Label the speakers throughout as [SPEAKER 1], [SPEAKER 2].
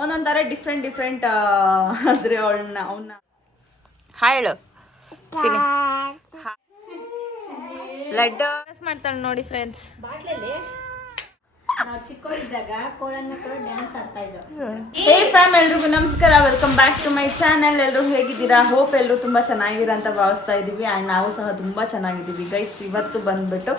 [SPEAKER 1] ಒಂದೊಂದ್ ತರ different different ಅಂದ್ರೆ ಅವಳನ್ನ
[SPEAKER 2] ಅವನ್ನ ಹಾಯ್ ಹೇಳು. ಲಡ್ಡು. ಮಾಡ್ತಾಳೆ ನೋಡಿ ಫ್ರೆಂಡ್ಸ್ ಬಾಟ್ಲಲ್ಲಿ? ನಾವು ಚಿಕ್ಕವರಿದ್ದಾಗ
[SPEAKER 1] ಕೋಳನ್ನ ಕೂಡ ಡ್ಯಾನ್ಸ್ ಆಡ್ತಾ ಇದ್ದೋ. ಹೇ ಫ್ಯಾಮ್ ಎಲ್ರಿಗೂ ನಮಸ್ಕಾರ. Welcome back to my channel ಎಲ್ಲರೂ ಹೇಗಿದ್ದೀರಾ? ಹೋಪ್ ಎಲ್ಲರೂ ತುಂಬಾ ಚೆನ್ನಾಗಿದ್ದೀರಾ ಅಂತ ಭಾವಿಸ್ತಾ ಇದ್ದೀವಿ ಆ್ಯಂಡ್ ನಾವು ಸಹ ತುಂಬಾ ಚೆನ್ನಾಗಿದ್ದೀವಿ. ಗೈಸ್ ಇವತ್ತು ಬಂದ್ಬಿಟ್ಟು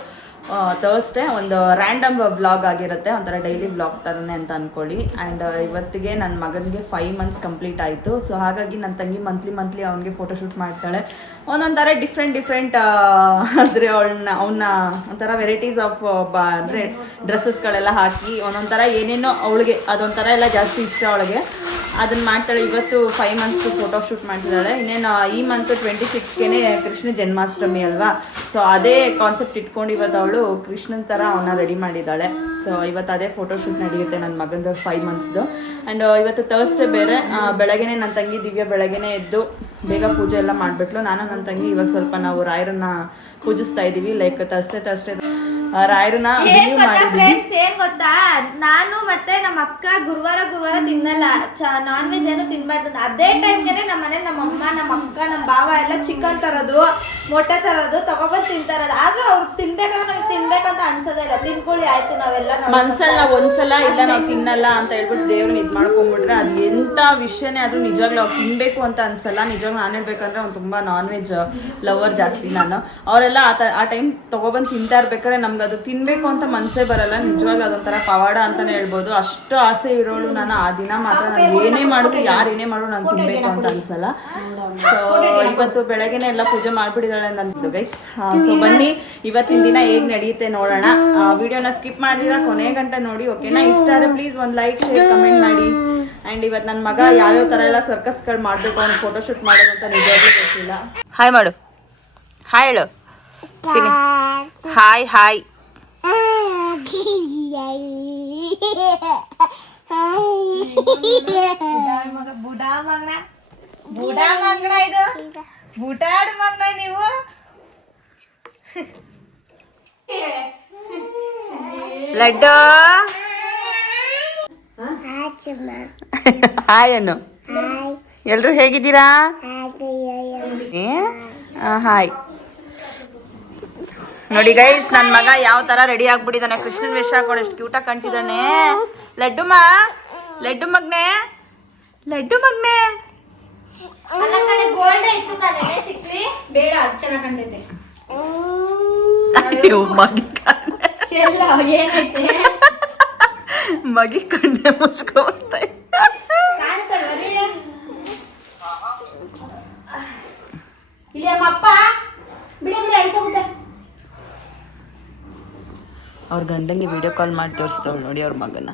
[SPEAKER 1] ಥರ್ಸ್ಡೇ ಒಂದು ರ್ಯಾಂಡಮ್ ಬ್ಲಾಗ್ ಆಗಿರುತ್ತೆ, ಒಂಥರ ಡೈಲಿ ಬ್ಲಾಗ್ ಥರನೇ ಅಂತ ಅಂದ್ಕೊಳ್ಳಿ ಆ್ಯಂಡ್ ಇವತ್ತಿಗೆ ನನ್ನ ಮಗನಿಗೆ ಫೈವ್ ಮಂತ್ಸ್ ಕಂಪ್ಲೀಟ್ ಆಯಿತು. ಸೊ ಹಾಗಾಗಿ ನನ್ನ ತಂಗಿ ಮಂತ್ಲಿ ಮಂತ್ಲಿ ಅವನಿಗೆ ಫೋಟೋಶೂಟ್ ಮಾಡ್ತಾಳೆ. ಒಂದೊಂಥರ ಥರ ಡಿಫ್ರೆಂಟ್ ಡಿಫ್ರೆಂಟ್ ಅಂದರೆ ಅವಳನ್ನ ಅವನ್ನ ಒಂಥರ ವೆರೈಟೀಸ್ ಆಫ್ ಬ, ಅಂದರೆ ಡ್ರೆಸ್ಸಸ್ಗಳೆಲ್ಲ ಹಾಕಿ ಒಂದೊಂಥರ ಏನೇನೋ ಅವಳಿಗೆ, ಅದೊಂಥರ ಎಲ್ಲ ಜಾಸ್ತಿ ಇಷ್ಟ ಅವಳಿಗೆ. ಅದನ್ನ ಮಾಡ್ತಾಳೆ. ಇವತ್ತು ಫೈವ್ ಮಂತ್ಸ್ ಫೋಟೋ ಶೂಟ್ ಮಾಡ್ತಿದ್ದಾಳೆ. ಇನ್ನೇನು ಈ ಮಂತ್ ಟ್ವೆಂಟಿ ಸಿಕ್ಸ್ಗೆ ಕೃಷ್ಣ ಜನ್ಮಾಷ್ಟಮಿ ಅಲ್ವಾ? ಸೊ ಅದೇ ಕಾನ್ಸೆಪ್ಟ್ ಇಟ್ಕೊಂಡು ಇವತ್ತು ಅವಳು ಕೃಷ್ಣನ್ ಥರ ಅವನ್ನ ರೆಡಿ ಮಾಡಿದ್ದಾಳೆ. ಸೊ ಇವತ್ತು ಅದೇ ಫೋಟೋ ಶೂಟ್ ನಡೆಯುತ್ತೆ ನನ್ನ ಮಗಂದು ಫೈವ್ ಮಂತ್ಸ್ದು ಆ್ಯಂಡ್ ಇವತ್ತು ತರ್ಸ್ಡೇ ಬೇರೆ ಬೆಳಗ್ಗೆನೇ ನನ್ನ ತಂಗಿ ದಿವ್ಯ ಬೆಳಗ್ಗೆನೇ ಎದ್ದು ಬೇಗ ಪೂಜೆ ಎಲ್ಲ ಮಾಡಿಬಿಟ್ಲು. ನಾನು ನನ್ನ ತಂಗಿ ಇವಾಗ ಸ್ವಲ್ಪ ನಾವು ರಾಯರನ್ನ ಪೂಜಿಸ್ತಾ ಇದ್ದೀವಿ ಲೈಕ್ ತರ್ಸ್ಡೇ ತರ್ಸ್ಡೇ ರಾಯರನ್ನ ಏನ್ ಗೊತ್ತಾ ಫ್ರೆಂಡ್ಸ್
[SPEAKER 2] ಏನ್ ಗೊತ್ತಾ? ನಾನು ಮತ್ತೆ ನಮ್ಮ ಅಕ್ಕ ಗುರುವಾರ ಗುರುವಾರ ತಿನ್ನಲ್ಲ. ನಾನ್ ವೆಜ್ ಏನು ತಿನ್ಬಾರ್ದು. ಅದೇ ಟೈಮ್ಗೆ ನಮ್ಮ ಮನೆ ನಮ್ಮ ಅಮ್ಮ ನಮ್ಮ ಅಕ್ಕ ನಮ್ಮ ಭಾವ ಎಲ್ಲ ಚಿಕನ್ ತರೋದು ಮೊಟ್ಟೆ ತರೋದು ತಗೊಬಂದು ತಿಂತಾರದು ಆದ್ರೂ ಅವ್ರು ತಿನ್ಬೇಕಾದ್ರೆ ನಮ್ಗೆ ತಿನ್ಬೇಕಂತ ಅನ್ಸೋದಿಲ್ಲ ತಿನ್ಕೊಳ್ಳಿ ಆಯ್ತು ನಾವೆಲ್ಲ
[SPEAKER 1] ನಾವು ಮನ್ಸಲ್ಲಿ ನಾವು ಒಂದ್ಸಲ ಇಲ್ಲ ನಾವು ತಿನ್ನಲ್ಲ ಅಂತ ಹೇಳ್ಬಿಟ್ಟು ದೇವ್ರನ್ನ ಇದು ಮಾಡ್ಕೊಂಡ್ಬಿಟ್ರೆ ಅದು ಎಂತ ವಿಷಯನೇ ಅದು ನಿಜವಾಗ್ಲೂ ಅವ್ರು ತಿನ್ಬೇಕು ಅಂತ ಅನ್ಸಲ್ಲ. ನಿಜವಾಗ್ಲೂ ನಾನು ಹೇಳ್ಬೇಕಂದ್ರೆ ಅವ್ನು ತುಂಬಾ ನಾನ್ ವೆಜ್ ಲವರ್ ಜಾಸ್ತಿ ನಾನು. ಅವರೆಲ್ಲ ಆ ಆ ಟೈಮ್ ತಗೋಬಂದ್ ತಿಂತಾ ಇರ್ಬೇಕಾದ್ರೆ ನಮ್ಗೆ ಅದು ತಿನ್ಬೇಕು ಅಂತ ಮನಸ್ಸೇ ಬರಲ್ಲ. ನಿಜವಾಗ್ಲೂ ಅದೊಂಥರ ಪವಾಡ ಅಂತಾನೆ ಹೇಳ್ಬೋದು. ಅಷ್ಟು ಆಸೆ ಇರೋಳು ನಾನು ಆ ದಿನ ಮಾತ್ರ ನಾನು ಏನೇ ಮಾಡಿದ್ರು ಯಾರು ಏನೇ ಮಾಡಿದ್ರು ನಾನು ತಿನ್ಬೇಕು ಅಂತ ಅನ್ಸಲ್ಲ. ಸೊ ಇವತ್ತು ಬೆಳಗ್ಗೆನೆ ಎಲ್ಲ ಪೂಜೆ ಮಾಡ್ಬಿಟ್ಟಿದ್ದಾಳೆ ನಂದು ಗೈಸ್ ಸೊ ಬನ್ನಿ ಇವತ್ತಿನ ದಿನ ಹೇಗ್ ನಡೆಯುತ್ತೆ ನೋಡೋಣ. ವಿಡಿಯೋನ ಸ್ಕಿಪ್ ಮಾಡಿದಿರ ಕೊನೆ ಗಂಟೆ ನೋಡಿ ಓಕೆನಾ ಇಷ್ಟ ಆದರೆ ಪ್ಲೀಸ್ ಒಂದು ಲೈಕ್ ಶೇರ್ ಕಮೆಂಟ್ ಮಾಡಿ. ಅಂಡ್ ಇವತ್ತು ನನ್ನ ಮಗ ಯಾವ್ಯಾವ ತರ ಎಲ್ಲ ಸರ್ಕಸ್ಗಳು ಮಾಡಬೇಕು ಅವ್ನು ಫೋಟೋ ಶೂಟ್ ಮಾಡೋದು ಅಂತ ನಿಜವಾಗ್ಲೂ ಗೊತ್ತಿಲ್ಲ.
[SPEAKER 2] ಹಾಯ್ ಮಾಡು. ಹಾಯ್ ಹೇಳು. ಹಾಯ್ ಹಾಯ್ ಬುಡಾ ಮಗ್ನ ಬುಡಾ ಮಂಗಡ ಇದು ಬುಟಾಡ್ ಮಗನ ನೀವು ಲಡ್ಡು ಹಾಯ್ ಅನ್ನು ಎಲ್ರು ಹೇಗಿದ್ದೀರಾ? ಹಾಯ್ ನೋಡಿ ಗೈಸ್ ನನ್ನ ಮಗ ಯಾವ ತರ ರೆಡಿ ಆಗ್ಬಿಟ್ಟಿದ್ದಾನೆ ಕೃಷ್ಣನ್ ವೇಷ ಹಾಕೊಂಡು ಎಷ್ಟು ಕ್ಯೂಟಾಗಿ ಕಾಣ್ತಿದ್ದಾನೆ ಲಡ್ಡು ಮಾ ಲಡ್ಡು ಮಗ್ನೆ ಲಡ್ಡು ಮಗ್ನೆ. ಮಗಿ ಕಣ್ಣೆ. ಗೋಲ್ಡ್ ಇತ್ತು ತಾನೇ ಸಿಕ್ರಿ ಬೇಡ ಅದು ಚೆನ್ನಾಗಿ ಕಾಣ್ತೈತೆ ಅಯ್ಯೋ, ಮಗಿ ಕಣ್ಣೆ ಎಲ್ಲ ಏನೈತೆ ಮಗಿ ಕಣ್ಣೆ ಮುಚ್ಕೊಬಿಡ್ತಾ ಕಾಣಿಸ್ತಲ್ವ ರೀ? ಇಲ್ಲಿ ನಮ್ಮ ಅಪ್ಪ ಬಿಡಿ ಬಿಡಿ ಅಳ್ಸೋಗುತ್ತೆ ಅವ್ರ ಗಂಡಂಗೆ ವಿಡಿಯೋ ಕಾಲ್ ಮಾಡಿ ತೋರಿಸ್ತಾವ್ ನೋಡಿ ಅವ್ರ ಮಗನ.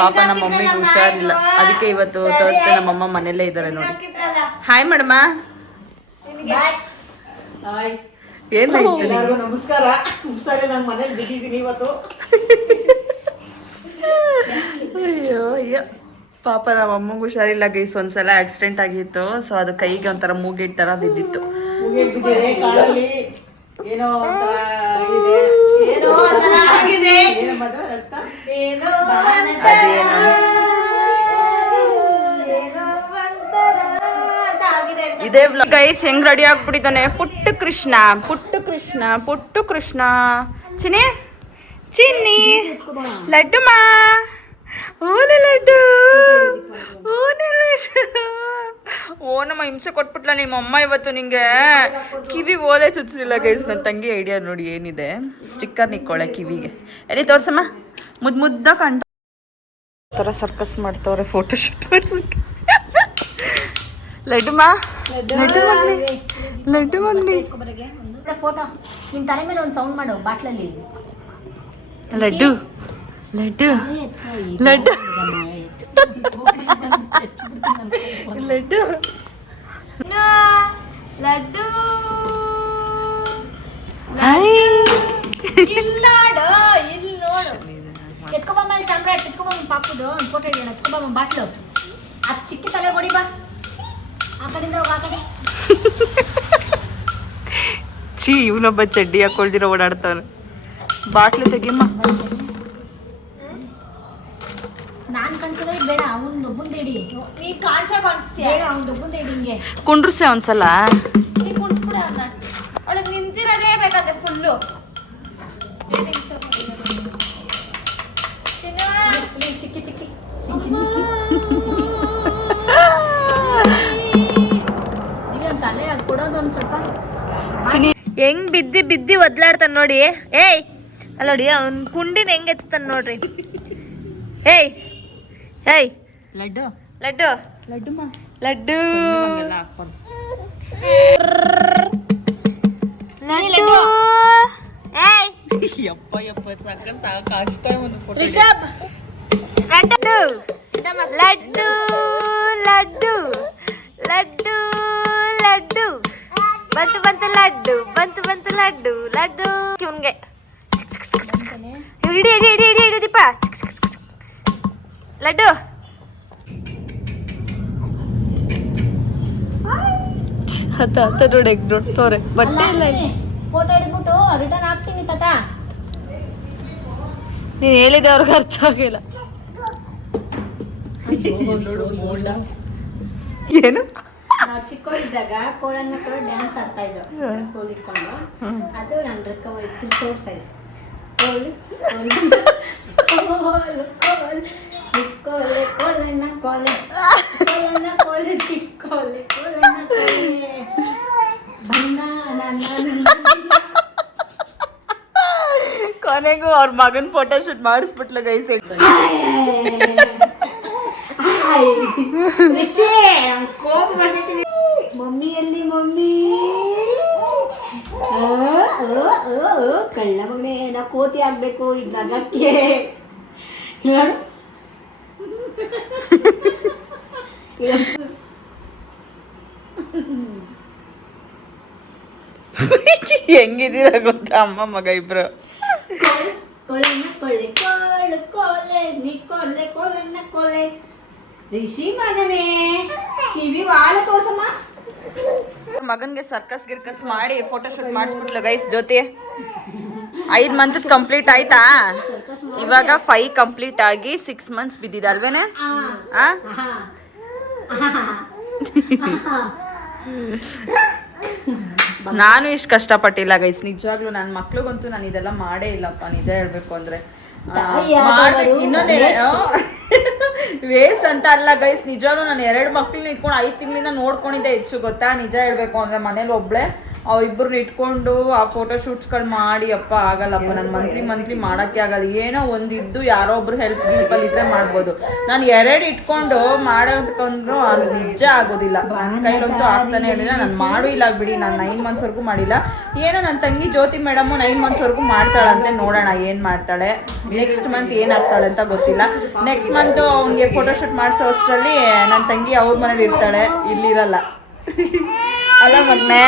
[SPEAKER 2] ಪಾಪ ನಮ್ಮ ಮಮ್ಮಿಗೆ ಹುಷಾರಿಲ್ಲ. ಅದಕ್ಕೆ ಇವತ್ತು ತೋರಿಸ್ತೆ ನಮ್ಮಮ್ಮ ಮನೆಯಲ್ಲೇ ಇದ್ದಾರೆ ನೋಡಿ. ಹಾಯ್ ಮೇಡಮ ನಿಂಗೆ?
[SPEAKER 3] ನಮಸ್ಕಾರ. ಹುಷಾರಿ ನಾನು ಮನೇಲಿ ಬಿದ್ದಿದ್ದೀನಿ ಇವತ್ತು.
[SPEAKER 2] ಅಯ್ಯೋ ಅಯ್ಯೋ. ಪಾಪ ನಮ್ಮ ಅಮ್ಮಂಗೆ ಹುಷಾರಿಲ್ಲ ಗೈಸ್ ಒಂದ್ಸಲ ಆಕ್ಸಿಡೆಂಟ್ ಆಗಿತ್ತು. ಸೊ ಅದು ಕೈಗೆ ಒಂಥರ ಮೂಗಿಟ್ ತರ ಬಿದ್ದಿತ್ತು ಇದೆ ಗೈಸ್ ಹೆಂಗ್ ರೆಡಿ ಆಗ್ಬಿಟ್ಟಿದ್ದಾನೆ? ಪುಟ್ಟು ಕೃಷ್ಣ ಪುಟ್ಟು ಕೃಷ್ಣ ಪುಟ್ಟು ಕೃಷ್ಣ. ಚಿನ್ನಿ ಚಿನ್ನಿ. ಲಡ್ಡು ಮಾ. ಓಲೆ ಲಡ್ಡು. ಓನೆ ಲಡ್ಡು. ಓ ನಮ್ಮ ಹಿಂಸೆ ಕೊಟ್ಬಿಟ್ಲ ನಿಮ್ಮ ಅಮ್ಮ ಇವತ್ತು ನಿಂಗೆ? ಕಿವಿ ಓಲೆ ಚುಚ್ಚಿಲ್ಲ ಗೈಸ್ ನನ್ನ ತಂಗಿ ಐಡಿಯಾ ನೋಡಿ ಏನಿದೆ. ಸ್ಟಿಕ್ಕರ್ ನಿಕ್ಕೊಳ್ಳೆ ಕಿವಿಗೆ. ಎಲ್ಲಿ ತೋರ್ಸಮ್ಮ? ಮುದ್ ಮುದ್ದ ಕಂಡ ಥರ ಸರ್ಕಸ್ ಮಾಡ್ತವ್ರೆ ಫೋಟೋ ಶೂಟ್ ಮಾಡ್ಸಕ್ಕೆ ಲಡ್ಡು ಮಾ. ಲಡ್ಡು ಮಗ್ನಿ. ಲಡ್ಡು ಮಗ್ನಿ. ಫೋಟೋ ನಿನ್ ತಲೆ ಮೇಲೆ ಒಂದು ಸೌಂಡ್ ಮಾಡು ಬಾಟ್ಲಲ್ಲಿ. ಲಡ್ಡು. ಲಡ್ಡು. ಲಡ್ಡು. ಲಡ್ಡು. ಲಡ್ಡು. ಹಾಯ್. ಇಲ್ಲಿ ನೋಡು ಎತ್ಕೊಬಮ್ಮ ಇಲ್ಲಿ ಸಾಮ್ರಾಟ್ ಎತ್ಕೊಬಮ್ಮ ಪಾಪುದು ಒಂದು ಫೋಟೋ ಹಿಡಿಯೋಣ. ಎತ್ಕೊಬಮ್ಮ ಬಾಟ್ಲು. ಆ ಚಿಕ್ಕ ತಲೆ ಹೊಡಿ ಬಾ. ಆ ಕಡೆಯಿಂದ ಹೋಗ ಆ ಕಡೆ ಛೀ ಇವನೊಬ್ಬ ಚಡ್ಡಿ ಹಾಕೊಳ್ದಿರೋ ಓಡಾಡ್ತಾನೆ ಬಾಟ್ಲು ತೆಗಿಮ್ಮ ನಾನ್ ಕಾಣಿಸೋದ್ರೆ ಬೇಡ ಅವ್ನ್ ಒಬ್ಬನ್ ರೆಡಿ. ನೀ ಕಾಣ್ಸ ಕಾಣಿಸ್ತೀಯ? ಬೇಡ ಅವ್ನ್ ಒಬ್ಬನ್ ರೆಡಿ ಹಿಂಗೆ. ಕುಂಡ್ರಸೆ ಒಂದ್ಸಲ. ನೀ ಕುಣಿಸ್ಬಿಡ ಅವನ್ನ ಅವಳಿಗೆ ನಿಂತಿರೋದೇ ಬೇಕಾದ್ರೆ ಫುಲ್ಲು ಚಿಕ್ಕಿ ಚಿಕ್ಕಿ ಚಿಕ್ಕಿ ಚಿಕ್ಕಿ. ಈಗ ಒಂದ್ ತಲೆ ಅದ್ ಕೊಡೋದು ಸ್ವಲ್ಪ. ಹೆಂಗ್ ಬಿದ್ದಿ ಬಿದ್ದಿ ಒದ್ಲಾಡ್ತಾನ ನೋಡಿ. ಏಯ್ ಅಲ್ಲ ನೋಡಿ ಅವ್ನ ಕುಂಡಿನ ಹೆಂಗ್ ಎತ್ತಾನ ನೋಡ್ರಿ. ಏಯ್ ಏಯ್ ಲಡ್ಡು ಲಡ್ಡು ಲಡ್ಡು ಮಾ ಲಡ್ಡು ಹಾಕ್ಬಾರ್ದು ಲಡ್ಡು ಏಯ್
[SPEAKER 3] ಯಪ್ಪ ಯಪ್ಪ ಸಾಕ ಸಾಕು ಅಷ್ಟ ಒಂದು
[SPEAKER 2] ಫೋಟೋ ರಿಷಬ್ ಲಡ್ಡು ಲಡ್ಡು ಲಡ್ಡು ಲಡ್ಡು ಲಡ್ಡು ಬಂತು ಬಂತು ಲಡ್ಡು ಬಂತು ಬಂತು ಲಡ್ಡು ಲಡ್ಡು ಇವನ್ಗೆ ಇಡಿ ಇಡಿ ಇಡಿ ಇಡಿ ಇಡಿ ದೀಪ ಲಡ್ಡು. ಹತ್ತ ಹತ್ತ ನೋಡಿ ನೋಡ್ತವ್ರೆ ಬಟ್ಟೆ ಇಲ್ಲ ಫೋಟೋ ಹಿಡಿದ್ಬಿಟ್ಟು ರಿಟರ್ನ್ ಹಾಕ್ತೀನಿ ತಾತ. ನೀನು ಹೇಳಿದೆ ಅವ್ರಿಗೆ ಅರ್ಥ ಆಗಿಲ್ಲ. ಏನು? ನಾವು ಚಿಕ್ಕವರಿದ್ದಾಗ ಕೋಳನ್ನ ಕೂಡ ಡ್ಯಾನ್ಸ್ ಆಡ್ತಾ ಇದ್ದೋ ಕೋಲ್ ಇಟ್ಕೊಂಡು ಅದು ನನ್ನ ರೆಕ್ಕ ಇತ್ತು ತೋರ್ಸ್ತಾ ಕೊನೆಗೂ ಅವ್ರ ಮಗನ್ ಫೋಟೋ ಶೂಟ್ ಮಾಡಿಸ್ಬಿಟ್ಲ ಗೈಸ್ ರಿಷಿ ಕೋಪ ಬರ್ತೈತಿ ಮಮ್ಮಿ ಎಲ್ಲಿ ಮಮ್ಮಿ ಆ, ಆ, ಆ, ಆ, ಕಳ್ಳ ಮಗನೇ ನಾ ಕೋತಿ ಆಗ್ಬೇಕು ಇದು ನಗಕ್ಕೆ ನೋಡು. ಹೆಂಗಿದ್ದೀರ ಗೊತ್ತಾ ಅಮ್ಮ ಮಗ ಇಬ್ರು? ಕೊಳೆ ಕೋಳು ಕೊಲೆ ನೀ ಕೊಲೆ ಕೋಲನ್ನ ಕೊಲೆ ರಿಷಿ ಮಗನೇ ಕಿವಿ ವಾಲ ತೋರ್ಸಮ್ಮ. ಮಗನ್ಗೆ ಸರ್ಕಸ್ ಗಿರ್ಕಸ್ ಮಾಡಿ ಫೋಟೋ ಶೂಟ್ ಮಾಡಿಸ್ಬಿಟ್ಲು ಗೈಸ್ ಜೊತೆ. ಐದ್ ಮಂತ್ ಕಂಪ್ಲೀಟ್ ಆಯ್ತಾ? ಇವಾಗ ಫೈವ್ ಕಂಪ್ಲೀಟ್ ಆಗಿ ಸಿಕ್ಸ್ ಮಂತ್ಸ್ ಬಿದ್ದಿದೆ ಅಲ್ವೇನೆ? ನಾನು ಇಷ್ಟು ಕಷ್ಟಪಟ್ಟಿಲ್ಲ ಗೈಸ್ ನಿಜವಾಗ್ಲೂ ನನ್ನ ಮಕ್ಳಿಗಂತೂ ನಾನು ಇದೆಲ್ಲ ಮಾಡೇ ಇಲ್ಲಪ್ಪ ನಿಜ ಹೇಳ್ಬೇಕು ಅಂದ್ರೆ. ವೇಸ್ಟ್ ಅಂತ ಅಲ್ಲ ಗೈಸ್ ನಿಜಾನು ನಾನು ಎರಡು ಮಕ್ಳನ್ನ ಇಟ್ಕೊಂಡು ಐದು ತಿಂಗಳಿಂದ ನೋಡ್ಕೊಂಡಿದ್ದೆ ಹೆಚ್ಚು ಗೊತ್ತಾ? ನಿಜ ಹೇಳ್ಬೇಕು ಅಂದ್ರೆ ಮನೇಲಿ ಒಬ್ಳೆ ಅವ್ರಿಬ್ರನ್ನ ಇಟ್ಕೊಂಡು ಆ ಫೋಟೋ ಶೂಟ್ಸ್ಗಳು ಮಾಡಿ ಅಪ್ಪ ಆಗಲ್ಲಪ್ಪ ನಾನು ಮಂತ್ಲಿ ಮಂತ್ಲಿ ಮಾಡೋಕ್ಕೆ ಆಗಲ್ಲ. ಏನೋ ಒಂದಿದ್ದು ಯಾರೋ ಒಬ್ರು ಹೆಲ್ಪ್ ಗಿಲ್ಪಲ್ಲಿ ಇದ್ರೆ ಮಾಡ್ಬೋದು. ನಾನು ಎರಡು ಇಟ್ಕೊಂಡು ಮಾಡೋದಕ್ಕಂದ್ರು ಅದು ನಿಜ ಆಗೋದಿಲ್ಲ. ನನ್ನ ಕೈಲಂತೂ ಆಗ್ತಾನೆ ಇರಲಿಲ್ಲ ನಾನು ಮಾಡೂ ಇಲ್ಲ ಬಿಡಿ. ನಾನು ನೈನ್ ಮಂತ್ಸ್ವರೆಗೂ ಮಾಡಿಲ್ಲ. ಏನೋ ನನ್ನ ತಂಗಿ ಜ್ಯೋತಿ ಮೇಡಮು ನೈನ್ ಮಂತ್ಸ್ವರೆಗೂ ಮಾಡ್ತಾಳಂತೆ. ನೋಡೋಣ ಏನು ಮಾಡ್ತಾಳೆ. ನೆಕ್ಸ್ಟ್ ಮಂತ್ ಏನಾಗ್ತಾಳೆ ಅಂತ ಗೊತ್ತಿಲ್ಲ. ನೆಕ್ಸ್ಟ್ ಮಂತು ಅವ್ನಿಗೆ ಫೋಟೋಶೂಟ್ ಮಾಡಿಸೋ ಅಷ್ಟರಲ್ಲಿ ನನ್ನ ತಂಗಿ ಅವ್ರ ಮನೇಲಿ ಇರ್ತಾಳೆ. ಇಲ್ಲಿರಲ್ಲ. ಅಲ್ಲ ಮಗ್ನೇ.